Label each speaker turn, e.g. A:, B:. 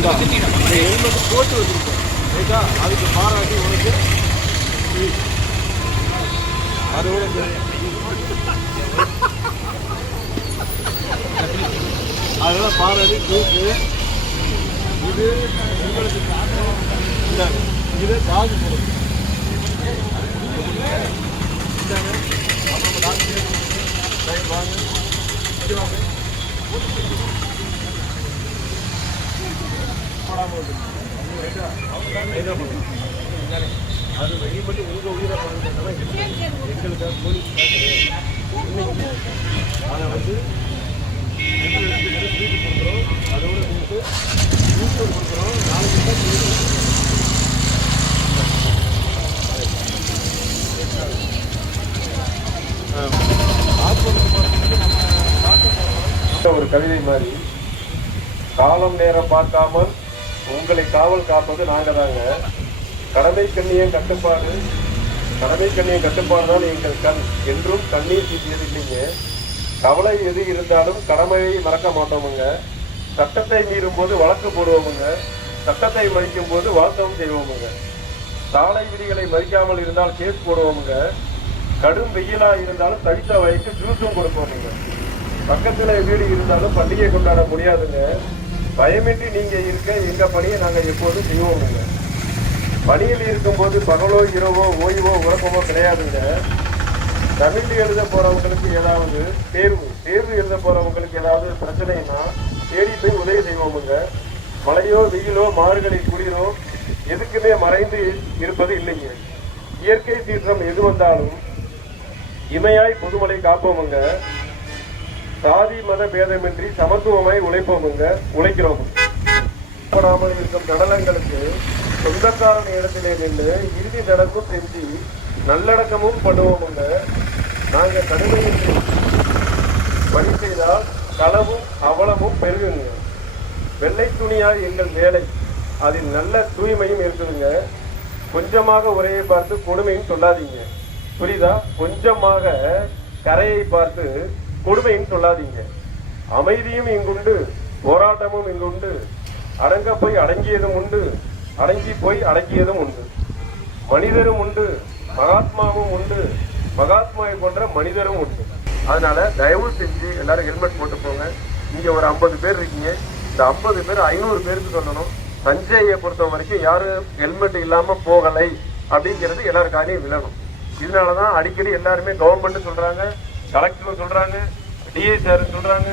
A: இந்தா, போட்டு வச்சிருக்கேன் ரைட்டா அதுக்கு பாராட்டி உனக்கு free. அதெல்லாம் பாராட்டி தூக்கு இது உங்களுக்கு இது காது போடுது அப்புறம் டாக்டர் வாங்க அது வெளிப்பட்டு உங்க உயிரை பாருங்க எங்களுக்காக போலீஸ் இன்னைக்கு அதை வந்து எங்களுக்கு வீட்டு கொடுக்குறோம் அதோட உங்களுக்கு யூஸ்ஃபுல் கொடுக்குறோம் நாளைக்கு தான் உங்களுக்கு ஒரு கவிதை மாதிரி காலம் நேரம் பார்க்காமல் உங்களை காவல் காப்பது நாங்கள் தாங்க. கடமை கண்ணியம் கட்டுப்பாடு. கடமை கண்ணியம் கட்டுப்பாடு தான் எங்கள் கண். என்றும் கண்ணீர் தீட்டியது இல்லைங்க கவலை எது இருந்தாலும் கடமையை மறக்க மாட்டோமுங்க. சட்டத்தை மீறும் போது வழக்கு போடுவோமுங்க. சட்டத்தை மதிக்கும் போது வாசம் செய்வோமுங்க. சாலை விதிகளை மதிக்காமல் இருந்தால் கேஸ் போடுவோமுங்க. கடும் வெயிலா இருந்தாலும் தடித்த வயக்கு ஜூஸும் கொடுப்போமுங்க. பக்கத்துல வீடு இருந்தாலும் பண்டிகை கொண்டாட முடியாதுங்க. பயமின்றி நீங்க இருக்க எங்க பணியை நாங்க எப்போதும் செய்வோமுங்க. பணியில் இருக்கும்போது பகலோ இரவோ ஓய்வோ உறக்கமோ கிடையாதுங்க. தமிழ் எழுத போறவங்களுக்கு ஏதாவது தேர்வு தேர்வு எழுத போறவங்களுக்கு ஏதாவது பிரச்சனைனா தேடி போய் உதவி செய்வோமுங்க. மழையோ வெயிலோ மாறுகளை குளிரோ எதுக்குமே மறைந்து இருப்பது இல்லைங்க. இயற்கை சீற்றம் எது வந்தாலும் இமையாய் பொதுமலை காப்போமுங்க. சாதி மத பேதமின்றி சமத்துவமாய் உழைப்போமுங்க உழைக்கிறோம். படாமல் இருக்கும் நடனங்களுக்கு சொந்தக்காரன் இடத்திலே நின்று இறுதி நடக்கும் செஞ்சு நல்லடக்கமும் பண்ணுவோமுங்க. நாங்க கடுமையில் பணி செய்தால் களவும் அவலமும் பெருகுங்க. வெள்ளை துணியால் எங்கள் வேலை. அதில் நல்ல தூய்மையும் இருக்குதுங்க. கொஞ்சமாக உரையை பார்த்து கொடுமையும் சொல்லாதீங்க. புரியுதா? கொஞ்சமாக கரையை பார்த்து கொடுமைன்னு சொல்லாதீங்க. அமைதியும் இங்குண்டு போராட்டமும் இங்குண்டு அடங்க போய் அடங்கியதும் உண்டு அடங்கி போய் அடக்கியதும் உண்டு. மனிதரும் உண்டு மகாத்மாவும் உண்டு மகாத்மாவை போன்ற மனிதரும் உண்டு. அதனால தயவு செஞ்சு எல்லாரும் ஹெல்மெட் போட்டு போங்க. நீங்க ஒரு ஐம்பது பேர் இருக்கீங்க. இந்த ஐம்பது பேர் ஐநூறு பேருக்கு சொல்லணும். தஞ்சையை பொறுத்த வரைக்கும் யாரும் ஹெல்மெட் இல்லாம போகலை அப்படிங்கிறது எல்லாருக்காலையும் விழணும். இதனாலதான் அடிக்கடி எல்லாருமே கவர்மெண்ட் சொல்றாங்க. கலெக்டர் சொல்றாங்க டிஐ சார் சொல்றாங்க.